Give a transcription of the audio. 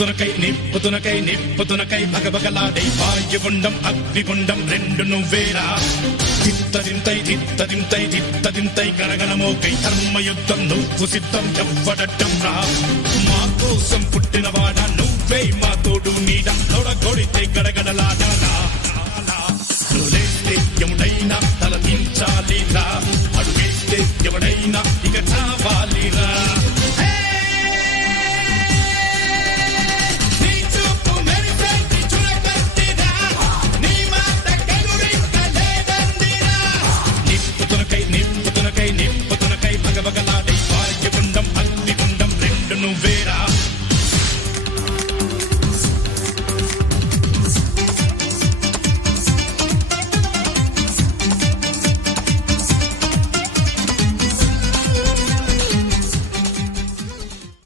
నిప్పుతునకై భగభగలాడే వాయుగుండం అగ్నిగుండం రెండు నువ్వేరా దిత్తదింతై గణగణమోకై ధర్మయుద్ధం నువ్వు సిద్ధం ఎవ్వడట్టం రా మా కోసం పుట్టినవాడా నువ్వే మా తోడు నీడ తొడగొడితే గడగడలాడా నువ్వులేస్తే ఎవడైనా తల దించాలిరా అడుగేస్తే ఎవడైనా ఇక చావాలిరా